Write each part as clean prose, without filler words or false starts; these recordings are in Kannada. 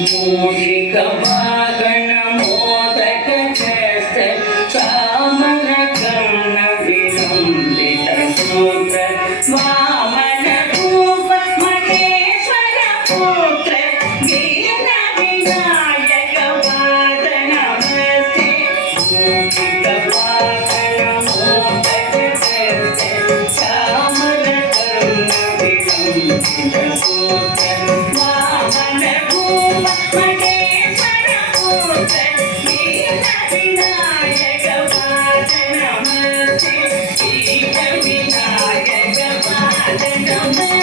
ಮೂಷಿಕ ವಾಹನ ಮೋದಕ ಹಸ್ತ ಚಾಮರ ಕರ್ಣ ವಿಲಂಬಿತ ಸೂತ್ರ ವಾಮನ ರೂಪ ಮಹೇಶ್ವರ ಪುತ್ರ ಗೀನ ವಿನಾಯಕ ಪಾದ ನಮಸ್ತೆ. ಮೂಷಿಕ ವಾಹನ ಮೋದಕ ಹಸ್ತ ಚಾಮರ ಕರ್ಣ ವಿಲಂಬಿತ ಸೂತ್ರ ವಾಮನ ರೂಪ ಮಹೇಶ್ವರ ಪುತ್ರ ಗೀನ ವಿನಾಯಕ ಪಾದ ನಮಸ್ತೆ. ಗೀನ ವಿನಾಯಕ ಪಾದ ನಮಸ್ತೆ.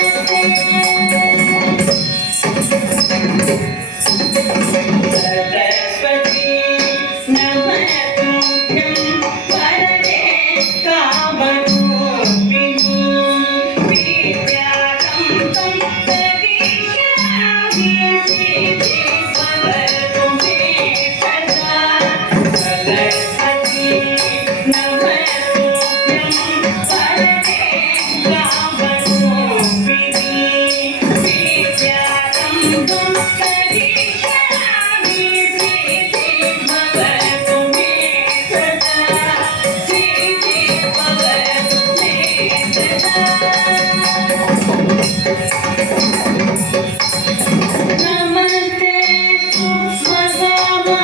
सरस्वती नमस्तुभ्यं वरदे कामरूपिणी विद्यां तं करिष्यामि सिद्धि भवतु मे सदा. सरस्वती नमस्तुभ्यं वरदे कामरूपिणी विद्यां तं करिष्यामि सिद्धि भवतु मे सदा. सिद्धि भवतु मे सदा. नमस्ते सुमहामाये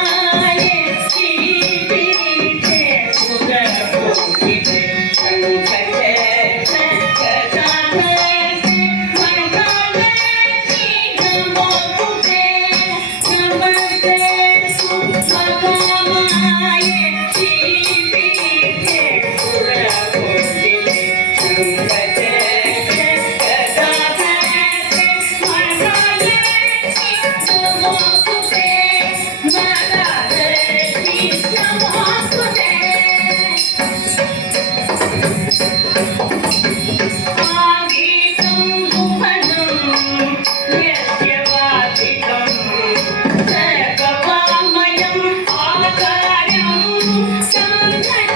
श्रीपीठे सुरपूजिते शङ्खचक्र गदाधरे महालक्ष्मी नमोस्तुते. नमस्ते सुमहामाये श्रीपीठे सुरपूजिते शङ्खचक्र गदाधरे महालक्ष्मी नमोस्तुते. महालक्ष्मी नमोस्तुते. आगीतं मुखनं यस्य वासितं सर्ववाङ्मयम् आकारं चन्द्रताराधितम्.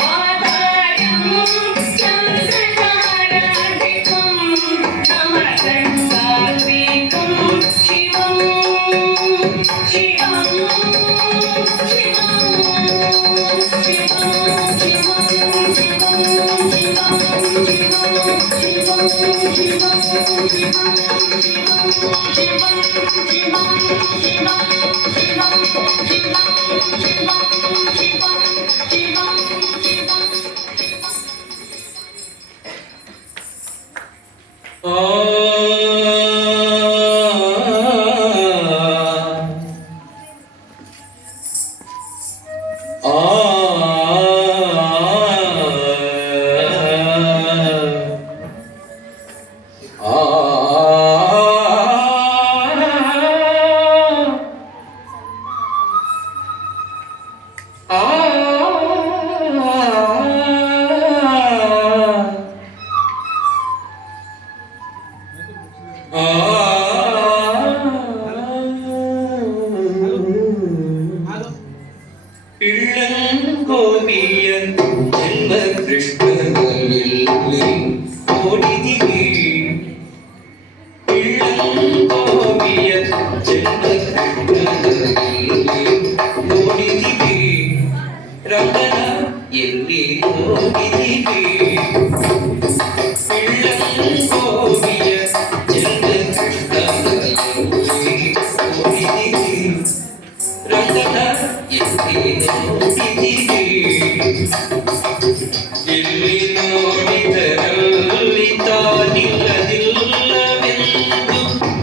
आधारं चन्द्रताराधितं नमस्कारितं शिवं शिवं शिवं शिवं शिवं शिवं शिवं शिवं शिवं ಇಳ್ಳಂಗೋವಿಯನ್ ಜನ್ಮ ಕೃಷ್ಣನಲ್ಲಿ ಓಡಿದಿವಿ. ಇಳ್ಳಂಗೋವಿಯನ್ ಜನ್ಮ ಕೃಷ್ಣನಲ್ಲಿ ಓಡಿದಿವಿ. ರಂಗನ ಎಲ್ಲಿ ಹೋಗಿದಿವಿ. ಇಳ್ಳಂಗೋವಿಯ ಜನ್ಮ ಕೃಷ್ಣನಲ್ಲಿ ಓಡಿದಿವಿ. ರಂಗನ ಎಲ್ಲಿ ನೋಡಿದಿವಿ. ಎಲ್ಲಿ ನೋಡಿದರಲ್ಲಿ ತಾನಿಲ್ಲದಿಲ್ಲವೆಂದು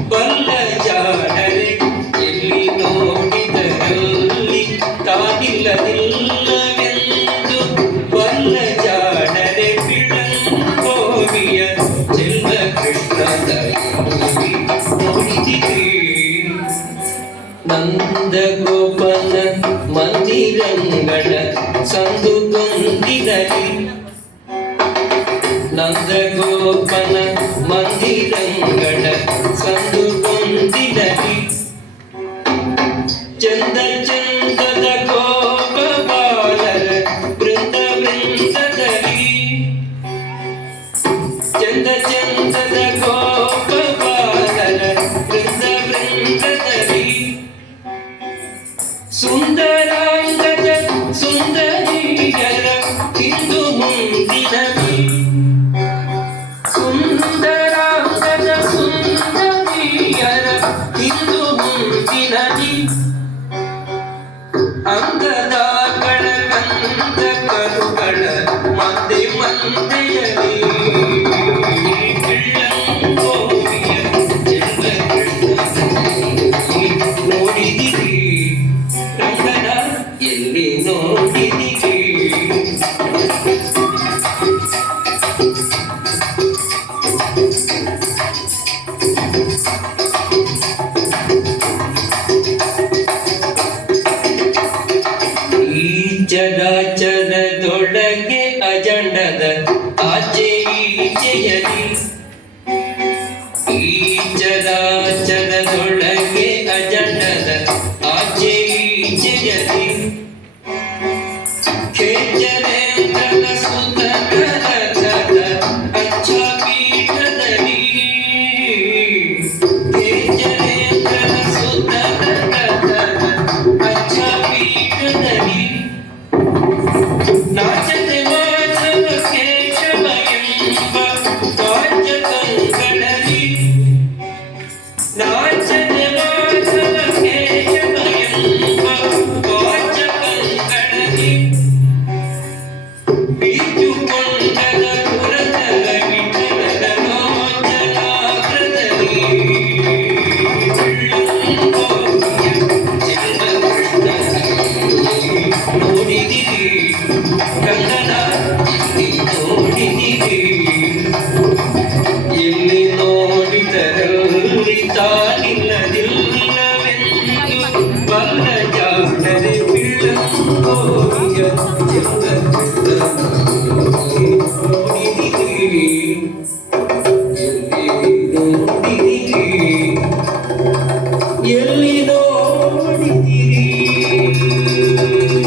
ಬಲ್ಲ ಜಾಣರೆ. ಎಲ್ಲಿ ನೋಡಿದರಲ್ಲಿ ತಾನಿಲ್ಲದಿಲ್ಲವೆಂದು ಬಲ್ಲ ಜಾಣರೆ. ಬಿಳಂಗೋವಿಯ ಜನ್ಮ ಕೃಷ್ಣದಲ್ಲಿ ನೋಡಿದಿವಿ. ನಂದಗೋಪನ ಮಂದಿರಂಗಳ ಸಂದುಗೊಂದಿರಲಿ. ನಂದಗೋಪನ ಮಂದಿರಂಗಳ ಸಂದುಗೊಂದಿರಲಿ. ಚಂದ ಚಂದದ ಗೋಪಬಾಲರ ಬೃಂದ ಬೃಂದದಲ್ಲಿ. ಚಂದ ಚಂದ ಈಚೆಯಲಿ ಈ ಚರಾಚರದೊಳಗೆ ಅಜಡದ ಆಚೆ ಈಚೆಯಲಿ ಕೆಂಜರೇಂದ್ರನ ಸುತಕರದ ಅಚ್ಚ ಪೀಠದಲ್ಲಿ ಕೆಂಜರೇಂದ್ರನ ಸುತಕರದ ಅಚ್ಚ ಪೀಠದಲ್ಲಿ ನಾಚತೆ ಮಾಧವ ಕೇಶವ ಎಂಬ ವಾಚಕಗಳಲ್ಲಿ ನಾಚತೆ ಮಾಧವ ಕೇಶವ ಎಂಬ ವಾಚಕಗಳಲ್ಲಿ ಬೀಜುಕೊಂಡದ ಪುರದರ ವಿಠಲದ ಲೋಚನಾಗ್ರದಲ್ಲಿ ಉಳ್ಳಂಬೋಗಿಯ ಚಂದ್ರಕೃಷ್ಣನಲ್ಲಿ ನೋಡಿದಿರಿ ಕಂದನ ನೋಡಿದಿರಿ ಎಲ್ಲಿ ನೋಡಿದರಲ್ಲಿ ತಾನಿಲ್ಲದಿಲ್ಲವೆಂದು ಬಲ್ಲ ಜಾಣರೆ ಬಿಳ್ಳಂಬೋಗಿಯ ಚಂದ್ರಕೃಷ್ಣ